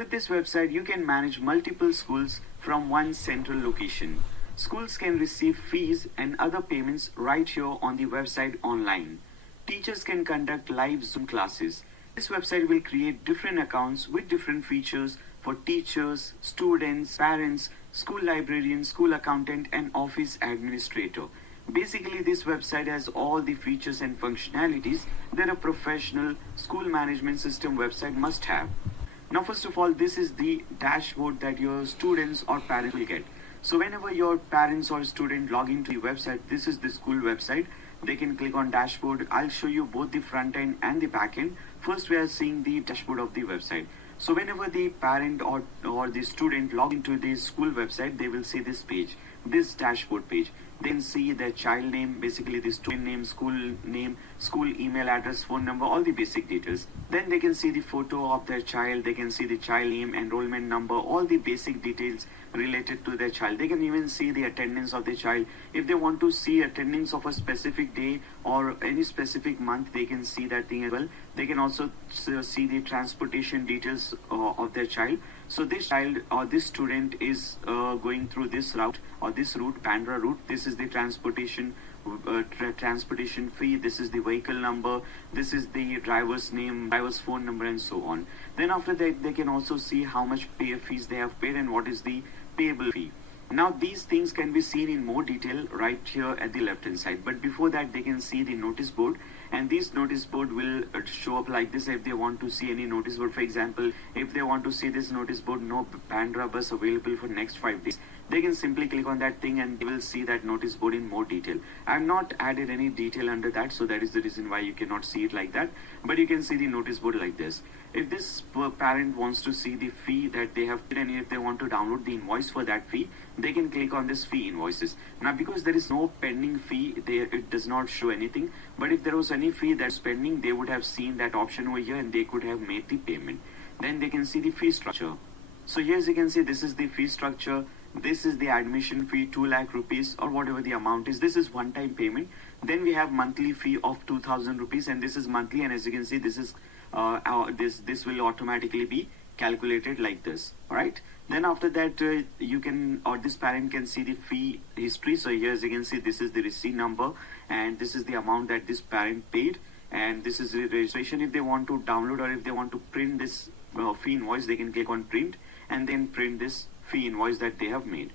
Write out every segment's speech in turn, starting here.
with this website, you can manage multiple schools from one central location. Schools can receive fees and other payments right here on the website online. Teachers can conduct live Zoom classes. This website will create different accounts with different features for teachers, students, parents, school librarian, school accountant, and office administrator. Basically, this website has all the features and functionalities that a professional school management system website must have. Now, first of all, this is the dashboard that your students or parents will get. So whenever your parents or student log into the website, this is the school website. They can click on dashboard. I'll show you both the front end and the back end. First, we are seeing the dashboard of the website. So whenever the parent or the student log into the school website, they will see this page, this dashboard page. Then see their child name, basically the student name, school email address, phone number, all the basic details. Then they can see the photo of their child, they can see the child name, enrollment number, all the basic details related to their child. They can even see the attendance of the child. If they want to see attendance of a specific day or any specific month, they can see that thing as well. They can also see the transportation details of their child. So this child or this student is going through this route or this route, Bandra route. This is the transportation fee. This is the vehicle number. This is the driver's name, driver's phone number, and so on. Then after that, they can also see how much fees they have paid and what is the payable fee. Now these things can be seen in more detail right here at the left hand side. But before that, they can see the notice board, and this notice board will show up like this if they want to see any notice board. For example, if they want to see this notice board, no Bandra bus available for next 5 days, they can simply click on that thing and they will see that notice board in more detail. I have not added any detail under that, so that is the reason why you cannot see it like that. But you can see the notice board like this. If this parent wants to see the fee that they have paid, and if they want to download the invoice for that fee, they can click on this fee invoices. Now because there is no pending fee there, it does not show anything. But if there was any fee that's pending, they would have seen that option over here and they could have made the payment. Then they can see the fee structure. So here as you can see, this is the fee structure. This is the admission fee, 2 lakh rupees or whatever the amount is. This is one-time payment. Then we have monthly fee of 2,000 rupees, and this is monthly. And as you can see, this is this will automatically be calculated like this. All right. Then after that, you can, or this parent can see the fee history. So here as you can see, this is the receipt number, and this is the amount that this parent paid, and this is the registration. If they want to download or if they want to print this fee invoice, they can click on print and then print this fee invoice that they have made.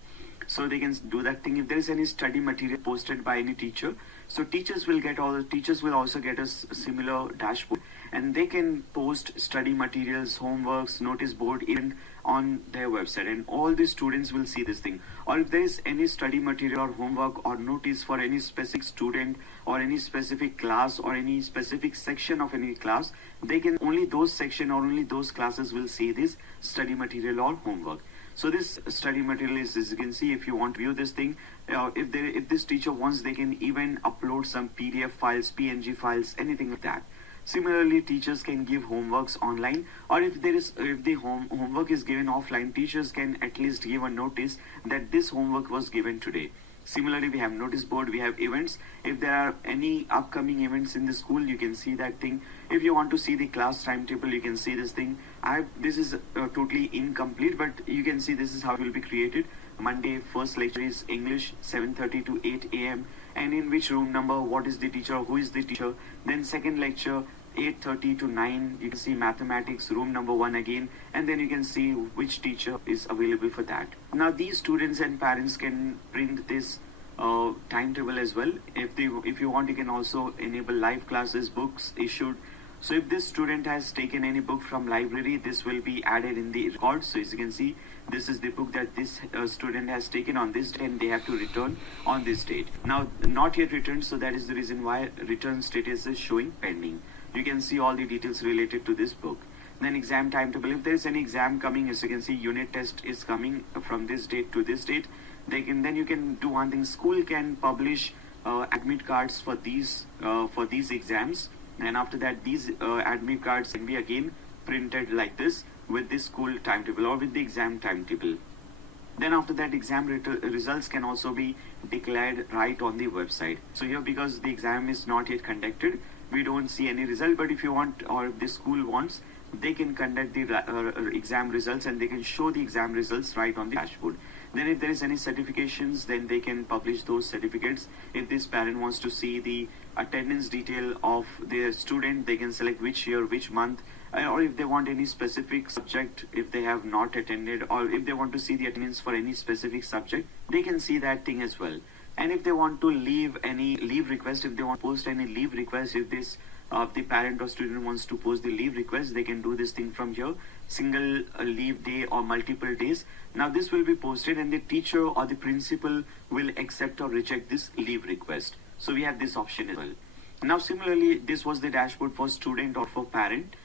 So they can do that thing. If there is any study material posted by any teacher, so teachers will also get a similar dashboard, and they can post study materials, homeworks, notice board even on their website, and all the students will see this thing. Or if there is any study material or homework or notice for any specific student or any specific class or any specific section of any class, they can only those section or only those classes will see this study material or homework. So this study material is, as you can see, if you want to view this thing, if this teacher wants, they can even upload some PDF files, PNG files, anything like that. Similarly, teachers can give homeworks online, or if the homework is given offline, teachers can at least give a notice that this homework was given today. Similarly, we have notice board, we have events. If there are any upcoming events in the school, you can see that thing. If you want to see the class timetable, you can see this thing. This is totally incomplete, but you can see this is how it will be created. Monday, first lecture is English, 7:30 to 8 a.m. and in which room number, what is the teacher, who is the teacher. Then second lecture, 8:30 to 9, you can see mathematics, room number 1 again, and then you can see which teacher is available for that. Now these students and parents can print this timetable as well. If you want, you can also enable live classes, books issued. So if this student has taken any book from library, this will be added in the record. So as you can see, this is the book that this student has taken on this day, and they have to return on this date. Now not yet returned, so that is the reason why return status is showing pending. You can see all the details related to this book. Then exam timetable, if there is any exam coming, as you can see, unit test is coming from this date to this date. Then you can do one thing. School can publish admit cards for these exams, and after that these admit cards can be again printed like this with this school timetable or with the exam timetable. Then after that, exam results can also be declared right on the website. So here, because the exam is not yet conducted, we don't see any result, but if you want, or if the school wants, they can conduct the exam results, and they can show the exam results right on the dashboard. Then if there is any certifications, then they can publish those certificates. If this parent wants to see the attendance detail of their student, they can select which year, which month, or if they want any specific subject, if they have not attended, or if they want to see the attendance for any specific subject, they can see that thing as well. And if they want to leave any leave request, if they want to post any leave request, if this the parent or student wants to post the leave request, they can do this thing from here, single leave day or multiple days. Now this will be posted, and the teacher or the principal will accept or reject this leave request. So we have this option as well. Now similarly, this was the dashboard for student or for parent.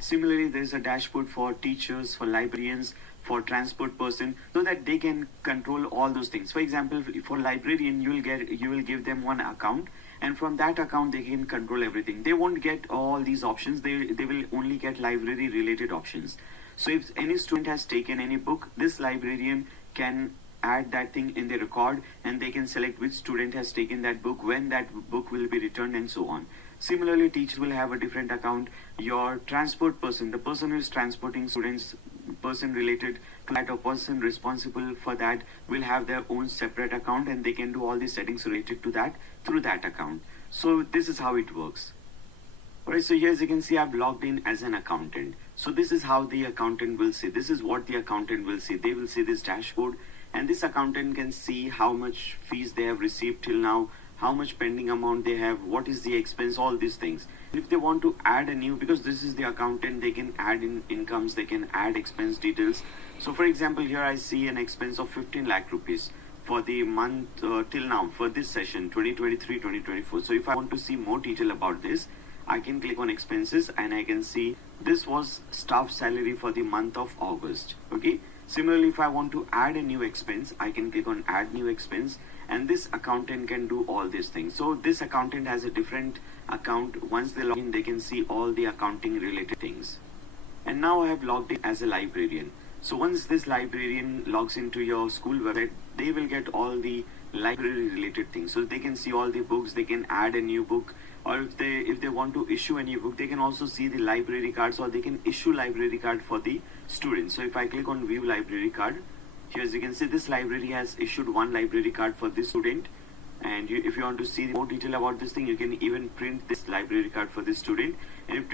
Similarly, there is a dashboard for teachers, for librarians, for transport person, so that they can control all those things. For example, for librarian, you will give them one account, and from that account they can control everything. They won't get all these options. They will only get library related options. So if any student has taken any book, this librarian can add that thing in the record, and they can select which student has taken that book, when that book will be returned, and so on. Similarly, teachers will have a different account. Your transport person, the person who is transporting students, person related to that or person responsible for that, will have their own separate account, and they can do all the settings related to that through that account. So this is how it works. Alright, so here as you can see, I've logged in as an accountant. So this is how the accountant will see. This is what the accountant will see. They will see this dashboard, and this accountant can see how much fees they have received till now, how much pending amount they have, what is the expense, all these things. If they want to add a new, because this is the accountant, they can add in incomes, they can add expense details. So for example, here I see an expense of 15 lakh rupees for the month till now, for this session 2023-2024. So if I want to see more detail about this, I can click on expenses, and I can see this was staff salary for the month of August. Okay. Similarly, if I want to add a new expense, I can click on add new expense, and this accountant can do all these things. So this accountant has a different account. Once they log in, they can see all the accounting related things. And now I have logged in as a librarian. So once this librarian logs into your school website, they will get all the library related things. So they can see all the books, they can add a new book, or if they want to issue a new book, they can also see the library cards, or they can issue library card for the students. So if I click on view library card, here as you can see, this library has issued one library card for this student. And if you want to see more detail about this thing, you can even print this library card for this student. And if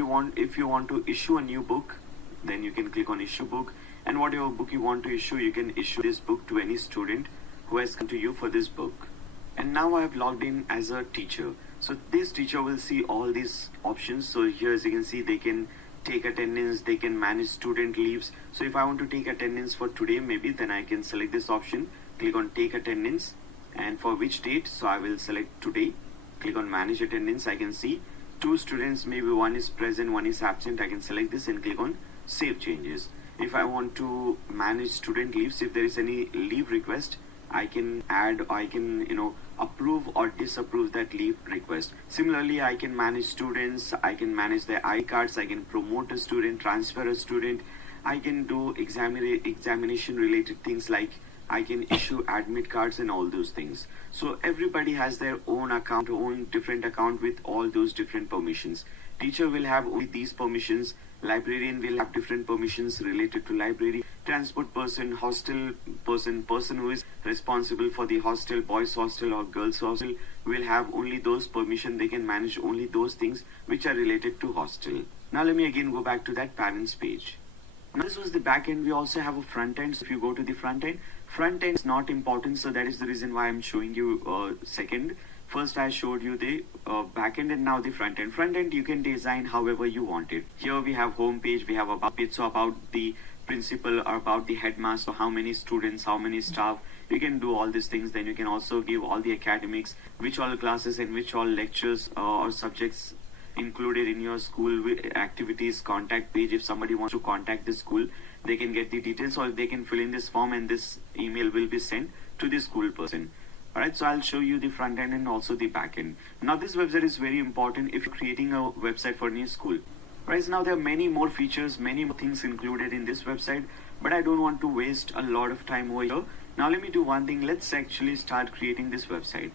you want to issue a new book, then you can click on issue book, and whatever book you want to issue, you can issue this book to any student who has come to you for this book. And now I have logged in as a teacher. So this teacher will see all these options. So here as you can see, they can take attendance, they can manage student leaves. So if I want to take attendance for today, maybe, then I can select this option, click on take attendance, and for which date, so I will select today, click on manage attendance. I can see two students, maybe one is present, one is absent. I can select this and click on save changes. If I want to manage student leaves, if there is any leave request, I can add, or I can approve or disapprove that leave request. Similarly, I can manage students, I can manage their ID cards, I can promote a student, transfer a student, I can do examination related things, like I can issue admit cards and all those things. So everybody has their own account, own different account with all those different permissions. Teacher will have only these permissions. Librarian will have different permissions related to library. Transport person, hostel person, person who is responsible for the hostel, boys hostel or girls hostel, will have only those permissions. They can manage only those things which are related to hostel. Now let me again go back to that parents page. Now this was the back end. We also have a front end. So if you go to the front end is not important, so that is the reason why I'm showing you second. First I showed you the back end, and now the front end. Front end you can design however you want it. Here we have home page, we have about page, so about the principal or about the headmaster, how many students, how many staff. You can do all these things. Then you can also give all the academics, which all classes and which all lectures or subjects included in your school, activities, contact page. If somebody wants to contact the school, they can get the details, or they can fill in this form, and this email will be sent to the school person. Alright, so I'll show you the front end and also the back end. Now this website is very important if you're creating a website for a new school. Right, so now there are many more features, many more things included in this website, but I don't want to waste a lot of time over here. Now let me do one thing. Let's actually start creating this website.